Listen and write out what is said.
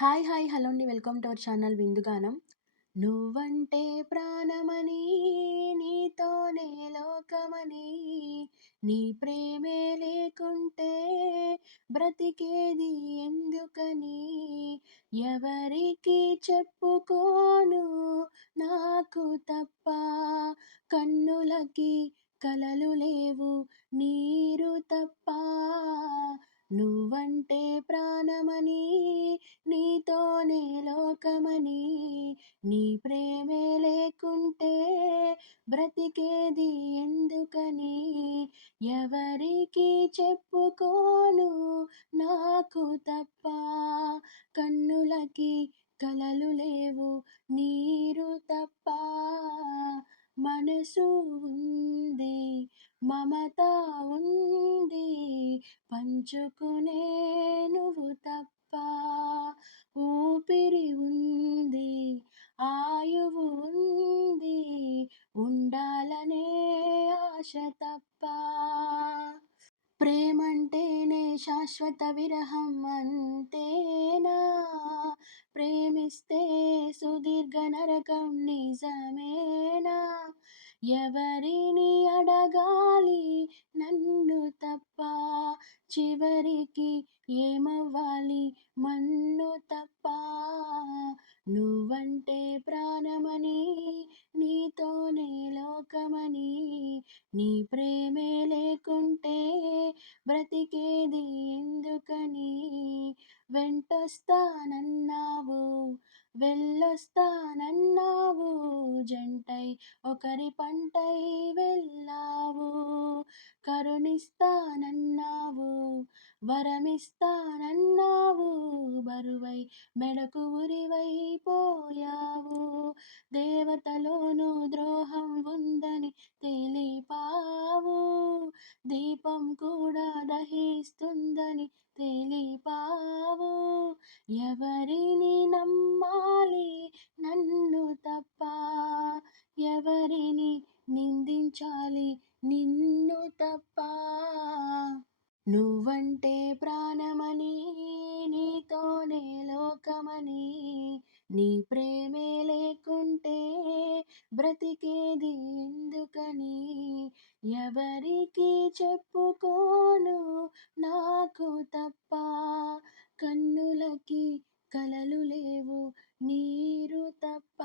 Hi! Hi! Hello అండి. Welcome to our channel Vindugaanam. నువ్వంటే ప్రాణమని, నీతోనే లోకమని, నీ ప్రేమే లేకుంటే బ్రతికేది ఎందుకని, ఎవరికి చెప్పుకోను నాకు తప్ప, కన్నులకి కలలు లేవు నీరు తప్ప, నువ్వంటే ప్రాణమని, నీతోనే లోకమని, నీ ప్రేమే లేకుంటే బ్రతికేది ఎందుకని, ఎవరికి చెప్పుకోను నాకు తప్ప, కన్నులకి కలలు లేవు నీరు తప్ప, మనసు ఉంది మమత ఉంది పంచుకునే నువ్వు తప్ప, ఊపిరి ఉంది ఆయువు ఉంది ఉండాలనే ఆశ తప్ప, ప్రేమంటేనే శాశ్వత విరహం అంతేనా, ప్రేమిస్తే సుదీర్ఘ నరకం నిజమేనా, ఎవరిని అడగాలి నన్ను తప్ప, చివరికి ఏమవ్వాలి మన్ను తప్ప, నువ్వంటే ప్రాణమని, నీతోనే లోకమని, నీ ప్రేమే లేకుంటే బ్రతికేది ఎందుకని, వెంటొస్తానన్నావు వెళ్ళొస్తానన్నావు, జంటై ఒకరి పంటై వెళ్ళావు, కరుణిస్తానన్నావు వరమిస్తానన్నావు, బరువై మెడకు ఉరివై పోయావు, దేవతలోనూ ద్రోహం ఉందని తెలిపావు, దీపం కూడా దహిస్తుందని తెలిపావు, ఎవరిని నమ్మాలి నన్ను తప్ప, ఎవరిని నిందించాలి నిన్ను తప్ప, నువ్వంటే ప్రాణమని, నీతోనే లోకమని, నీ ప్రేమే లేకుంటే బ్రతికేది ఎందుకని, ఎవరికి చెప్పుకోను నాకు తప్ప, కన్నులకి కలలు లేవు నీరు తప్ప.